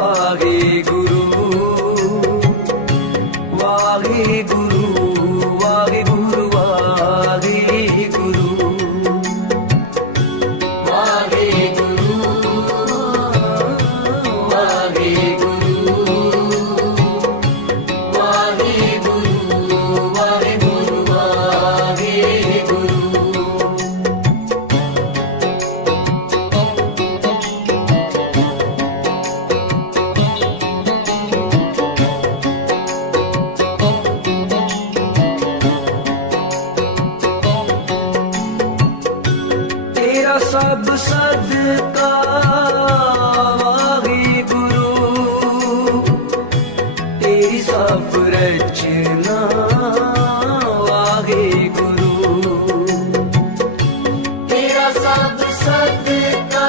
वाहेगुरु ਹੋਇਆ ਸਭ ਸਦਕਾ ਵਾਹੀ ਗੁਰੂ ਤੇਰੀ ਸਭ ਰਚਨਾ ਵਾਹੀ ਗੁਰੂ ਤੇਰਾ ਸਭ ਸਦਕਾ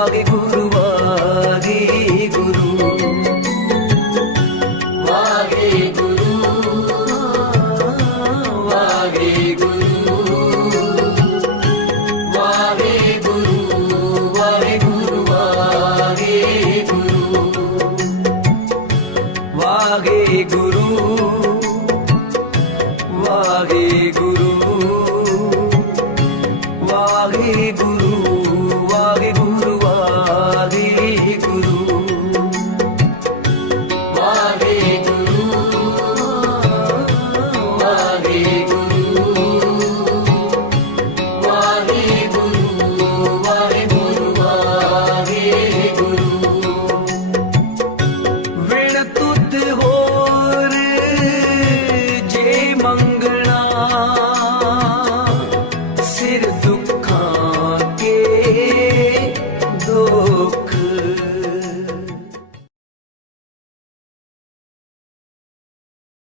I'll be.